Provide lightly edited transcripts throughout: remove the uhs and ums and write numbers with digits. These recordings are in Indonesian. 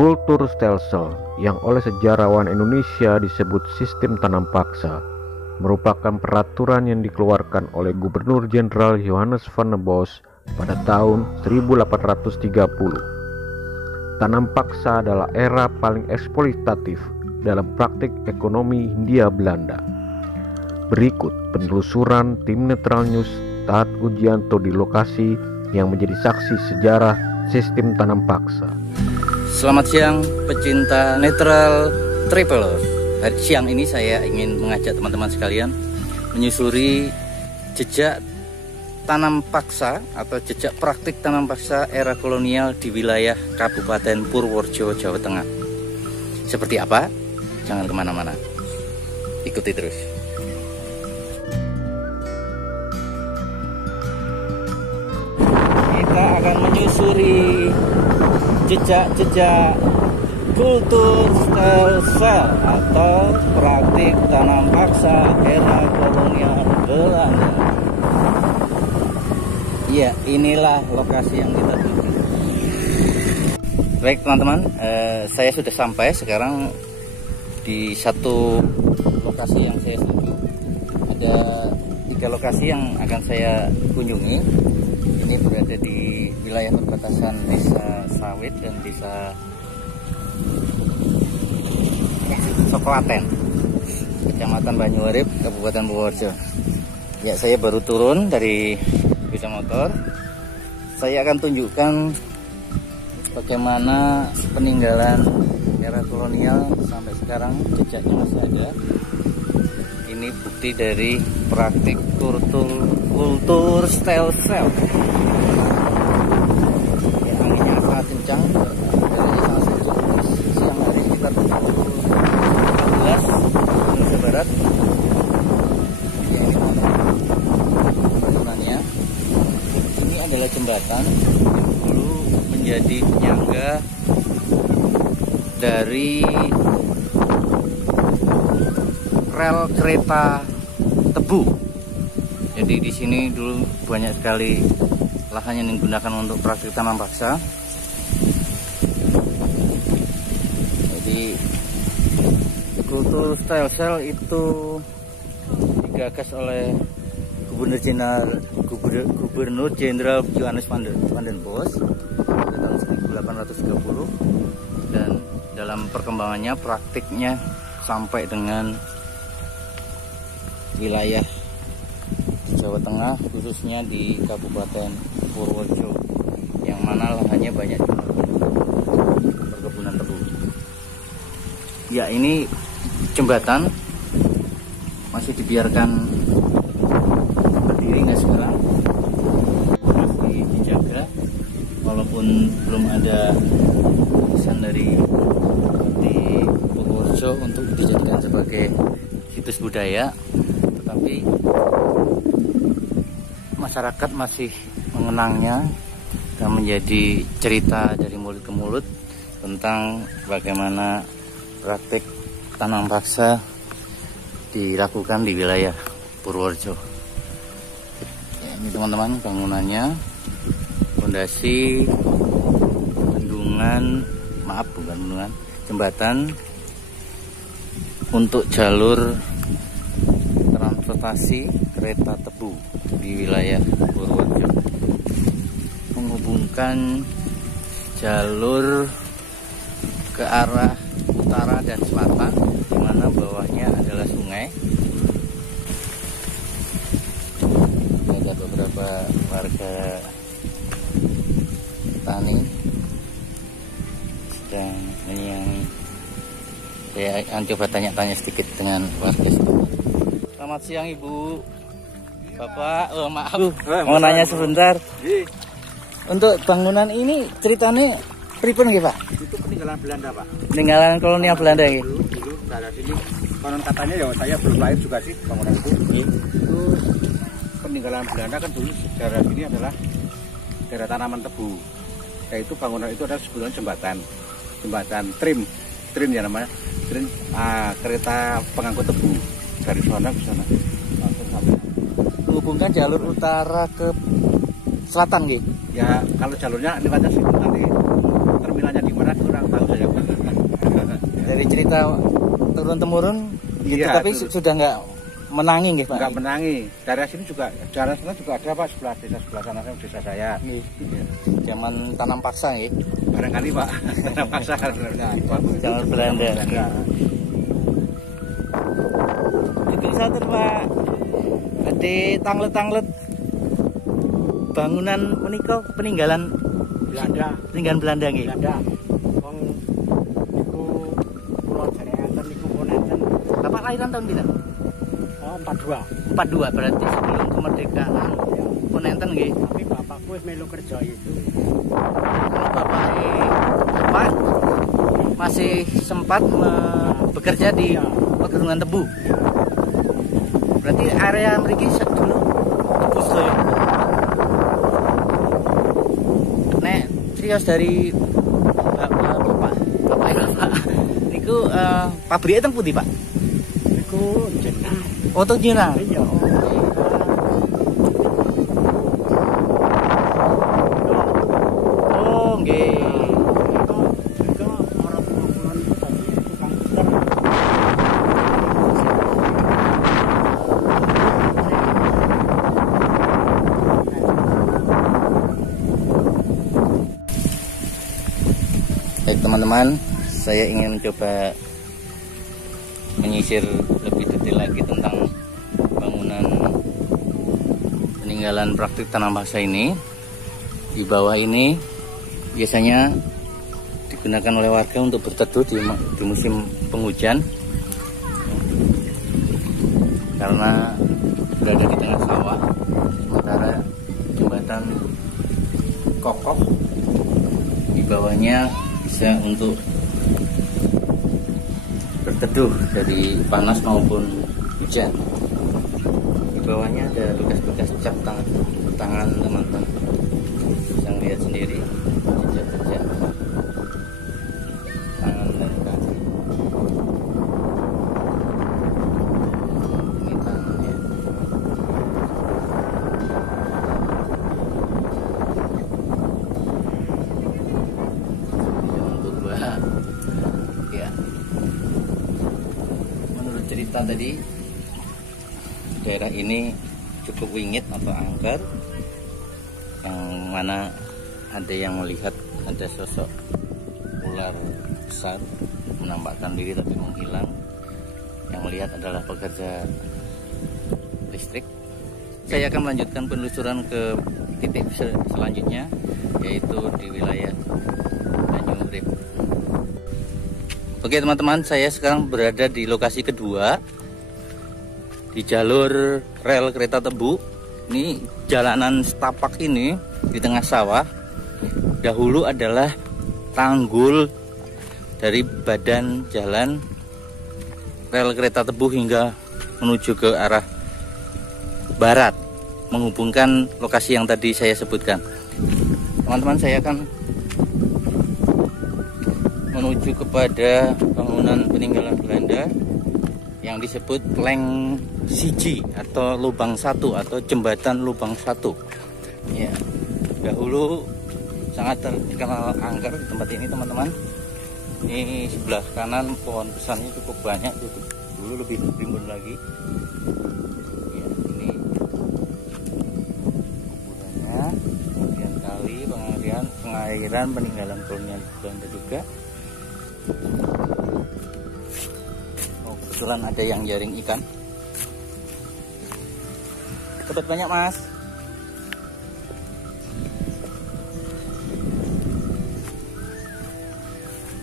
Kultur stelsel yang oleh sejarawan Indonesia disebut sistem tanam paksa merupakan peraturan yang dikeluarkan oleh Gubernur Jenderal Johannes van der Bos pada tahun 1830. Tanam paksa adalah era paling eksploitatif dalam praktik ekonomi Hindia Belanda. Berikut penelusuran tim Netral News Taat Ujianto di lokasi yang menjadi saksi sejarah sistem tanam paksa. Selamat siang pecinta Netral Traveler. Hari siang ini saya ingin mengajak teman-teman sekalian menyusuri jejak tanam paksa atau jejak praktik tanam paksa era kolonial di wilayah Kabupaten Purworejo, Jawa Tengah. Seperti apa? Jangan kemana-mana, ikuti terus. Kita akan menyusuri jejak-jejak kultur stelsel atau praktik tanam paksa era kolonial Belanda. Ya, inilah lokasi yang kita tuju. Baik teman-teman, saya sudah sampai sekarang di satu lokasi yang saya tuju. Ada 3 lokasi yang akan saya kunjungi. Ini berada di wilayah perbatasan Desa Sawit dan Desa Soklaten, Kecamatan Banyuwarip, Kabupaten Purworejo. Ya, saya baru turun dari sepeda motor. Saya akan tunjukkan bagaimana peninggalan era kolonial sampai sekarang, jejaknya masih ada. Ini bukti dari praktik kultur stelsel. Ya, anginnya sangat kencang, udaranya sangat sejuk. Siang hari sekitar pukul 14 Indonesia Barat. Ya, ini bangunannya. Ini adalah jembatan yang dulu menjadi penyangga dari rel kereta tebu. Jadi di sini dulu banyak sekali lahan yang digunakan untuk praktik tanam paksa. Jadi kultur stelsel itu digagas oleh Gubernur Jenderal Johannes van der Bos pada tahun 1830, dan dalam perkembangannya praktiknya sampai dengan wilayah Jawa Tengah, khususnya di Kabupaten Purworejo, yang mana lahannya banyak perkebunan tebu. Ya, ini jembatan masih dibiarkan berdiri nggak sekarang, masih dijaga walaupun belum ada pesan dari di Purworejo untuk dijadikan sebagai situs budaya, tetapi masyarakat masih mengenangnya dan menjadi cerita dari mulut ke mulut tentang bagaimana praktik tanam paksa dilakukan di wilayah Purworejo. Ya, ini teman-teman bangunannya, fondasi jembatan untuk jalur transportasi kereta tebu di wilayah Purworejo, menghubungkan jalur ke arah utara dan selatan, di mana bawahnya adalah sungai. Ada beberapa warga petani sedang menyiangi. Saya akan coba tanya-tanya sedikit dengan warga setempat. Selamat siang Ibu, Bapak. Oh, maaf, mau nanya sebentar. Untuk bangunan ini ceritanya pripun nggih, Pak? Itu peninggalan Belanda, Pak. Peninggalan kolonial Belanda nggih. Dulu dari sini konon katanya, ya saya belum lahir juga sih bangunan itu. Itu peninggalan Belanda kan dulu daerah sini adalah daerah tanaman tebu. Yaitu bangunan itu adalah sebetulnya jembatan trim ya namanya, trim kereta pengangkut tebu dari sana ke sana. Menghubungkan jalur utara ke selatan gitu. Ya kalau jalurnya lewatnya sih, nanti terminalnya di mana kurang tahu saya. dari cerita turun temurun gitu, Iya, tapi sudah nggak menangi nggih Pak? Nggak menangi. Daerah sini juga, daerah sana juga ada Pak, sebelah desa sebelah sana desa saya. Iya. Zaman tanam paksa nggih. Barangkali Pak, tanam paksa. Zaman Belanda. Itu satu Pak. Ada tanglet-tanglet bangunan menika peninggalan Belanda nggih. Belanda. Wong niku kula jenengan niku ponenten. Bapak lahiran tahun pinten? Oh, 42. 42 berarti sebelum kemerdekaan. Ponenten nggih. Tapi bapakku wis melu kerja itu. Bapak masih sempat bekerja di Pegunungan Tebu. Berarti area mriki dulu Tebu sedaya. Nek trios dari Bapak niku pabrike teng pundi, Pak? Niku jeneng. Oh, teng Jenang. Iya. Oh, nggih. Baik teman-teman, saya ingin mencoba menyisir lebih detail lagi tentang bangunan peninggalan praktik tanam paksa ini. Di bawah ini biasanya digunakan oleh warga untuk berteduh di musim penghujan, karena berada di tengah sawah, sementara jembatan kokoh di bawahnya bisa untuk berteduh dari panas maupun hujan. Di bawahnya ada bekas-bekas cap tangan teman-teman, bisa lihat sendiri jejak-jejak tangan dan kaki. Ini tangannya. Ya, menurut cerita tadi, daerah ini cukup wingit atau angker, yang mana ada yang melihat ada sosok ular besar menampakkan diri tapi menghilang. Yang melihat adalah pekerja listrik. Saya akan melanjutkan penelusuran ke titik selanjutnya, yaitu di wilayah Tanjung Urip. Oke teman-teman, saya sekarang berada di lokasi kedua, di jalur rel kereta Tebu. Ini jalanan setapak ini di tengah sawah. Dahulu adalah tanggul dari badan jalan rel kereta Tebu hingga menuju ke arah barat, menghubungkan lokasi yang tadi saya sebutkan. Teman-teman, saya akan menuju kepada bangunan peninggalan Belanda yang disebut Leng Siji atau Lubang Satu atau Jembatan Lubang Satu. Ya, dahulu sangat terkenal angker di tempat ini teman-teman. Ini sebelah kanan pohon besarnya cukup banyak, dulu lebih rimbun lagi. Ya, ini kuburannya, kemudian kali pengairan peninggalan kolonial Belanda juga. Oh, kebetulan ada yang jaring ikan. Dapat banyak mas.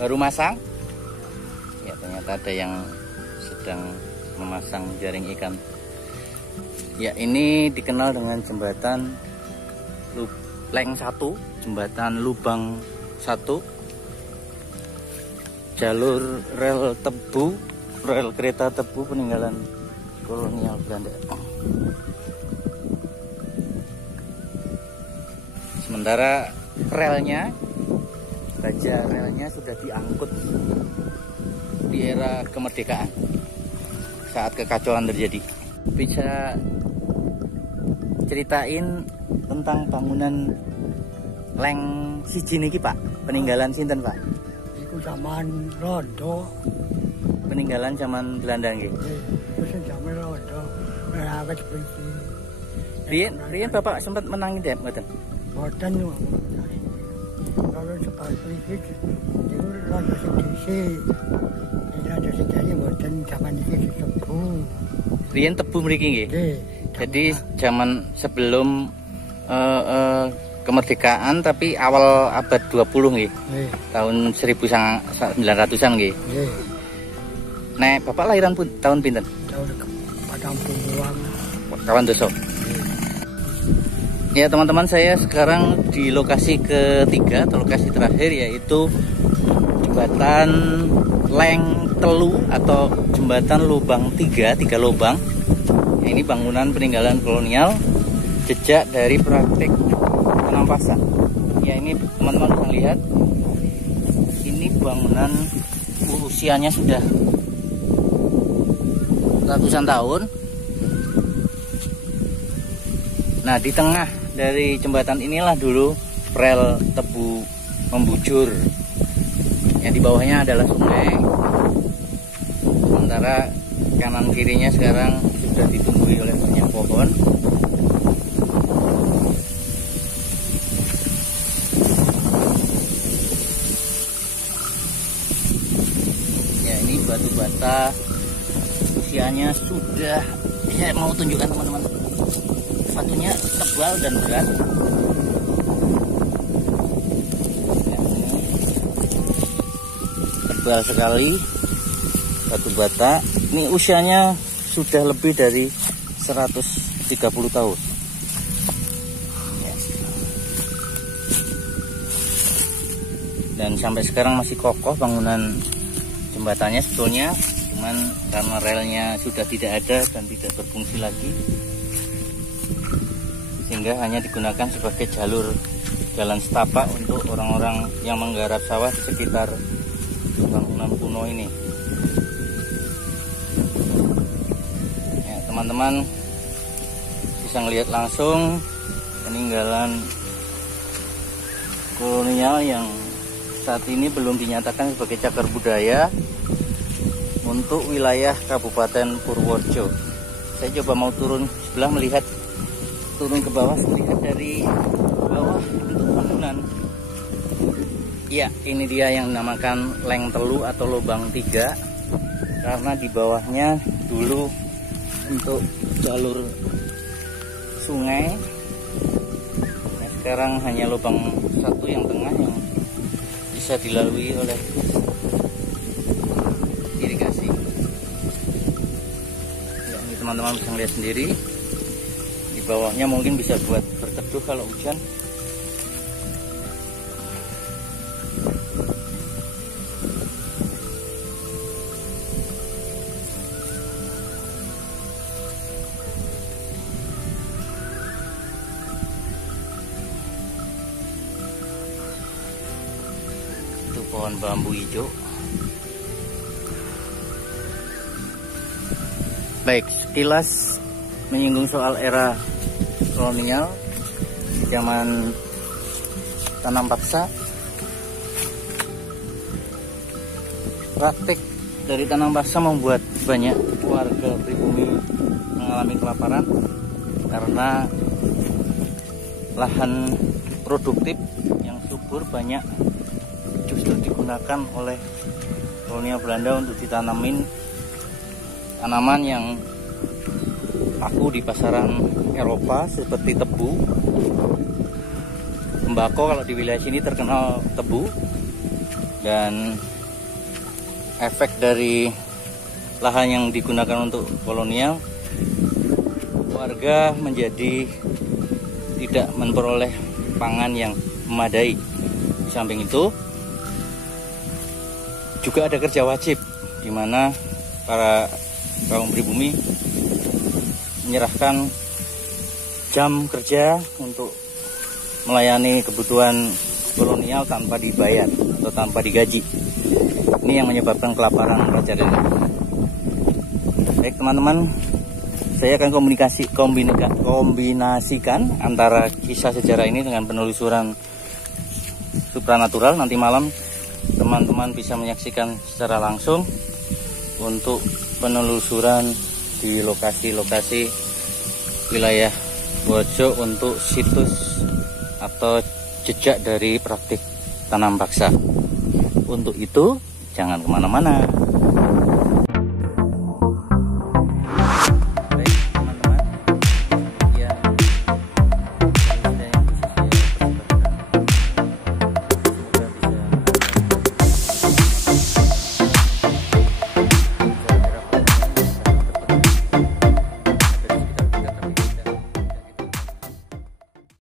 Baru masang? Ya, ternyata ada yang sedang memasang jaring ikan. Ya, ini dikenal dengan jembatan Leng Satu, jembatan Lubang Satu, jalur rel Tebu, rel kereta Tebu peninggalan kolonial Belanda. Sementara relnya, baja relnya sudah diangkut di era kemerdekaan saat kekacauan terjadi. Bisa ceritain tentang bangunan Leng Siji niki Pak, peninggalan sinten Pak? Iku zaman Rondo. Peninggalan zaman Belanda nggih. Terus zaman Rondo. Awet seperti. Riyen Bapak sempat menangi deh mboten? Mboten. Kalau seperti itu Rondo sedisi. Rondo sedisi mboten zaman iki tebu. Riyen tebu mriki nggih. Nggih. Jadi zaman sebelum kemerdekaan tapi awal abad 20 nggih. Tahun 1900-an nggih. Nggih. Nek Bapak lahiran pun tahun pinten? Tahun 40-an. Kawan doso. Ya teman-teman, saya sekarang di lokasi ketiga atau lokasi terakhir, yaitu jembatan Leng Telu atau jembatan lubang 3 lubang. Ini bangunan peninggalan kolonial, jejak dari praktik tanam paksa. Ya, ini teman-teman bisa lihat, ini bangunan usianya sudah ratusan tahun. Nah, di tengah dari jembatan inilah dulu rel tebu membujur. Yang di bawahnya adalah sungai. Sementara kanan kirinya sekarang sudah ditumbuhi oleh banyak pohon. Ya, ini batu bata usianya sudah, saya mau tunjukkan teman-teman, batunya tebal dan berat. Ya, ini tebal sekali batu bata. Ini usianya sudah lebih dari 130 tahun. Ya. Dan sampai sekarang masih kokoh bangunan jembatannya sebetulnya, cuman karena relnya sudah tidak ada dan tidak berfungsi lagi, sehingga hanya digunakan sebagai jalur jalan setapak untuk orang-orang yang menggarap sawah di sekitar bangunan kuno ini. Ya, teman-teman bisa melihat langsung peninggalan kolonial yang saat ini belum dinyatakan sebagai cagar budaya untuk wilayah Kabupaten Purworejo. Saya coba mau turun sebelah turun ke bawah, melihat dari bawah bentuk bangunan. Ya, ini dia yang dinamakan Leng Telu atau lubang 3, karena di bawahnya dulu untuk jalur sungai. Nah, sekarang hanya lubang 1 yang tengah yang bisa dilalui oleh irigasi. Ya, ini teman-teman bisa lihat sendiri. Di bawahnya mungkin bisa buat berteduh kalau hujan. Itu pohon bambu hijau. Baik, sekilas menyinggung soal era kolonial, zaman tanam paksa. Praktik dari tanam paksa membuat banyak warga pribumi mengalami kelaparan karena lahan produktif yang subur banyak justru digunakan oleh kolonial Belanda untuk ditanamin tanaman yang laku di pasaran Eropa seperti tebu. Tembakau kalau di wilayah sini terkenal tebu, dan efek dari lahan yang digunakan untuk kolonial, warga menjadi tidak memperoleh pangan yang memadai. Di samping itu juga ada kerja wajib, di mana para kaum pribumi menyerahkan jam kerja untuk melayani kebutuhan kolonial tanpa dibayar atau tanpa digaji. Ini yang menyebabkan kelaparan raja-raja. Baik teman-teman, saya akan kombinasikan antara kisah sejarah ini dengan penelusuran supranatural. Nanti malam teman-teman bisa menyaksikan secara langsung untuk penelusuran di lokasi-lokasi wilayah Wojo untuk situs atau jejak dari praktik tanam paksa. Untuk itu jangan kemana-mana.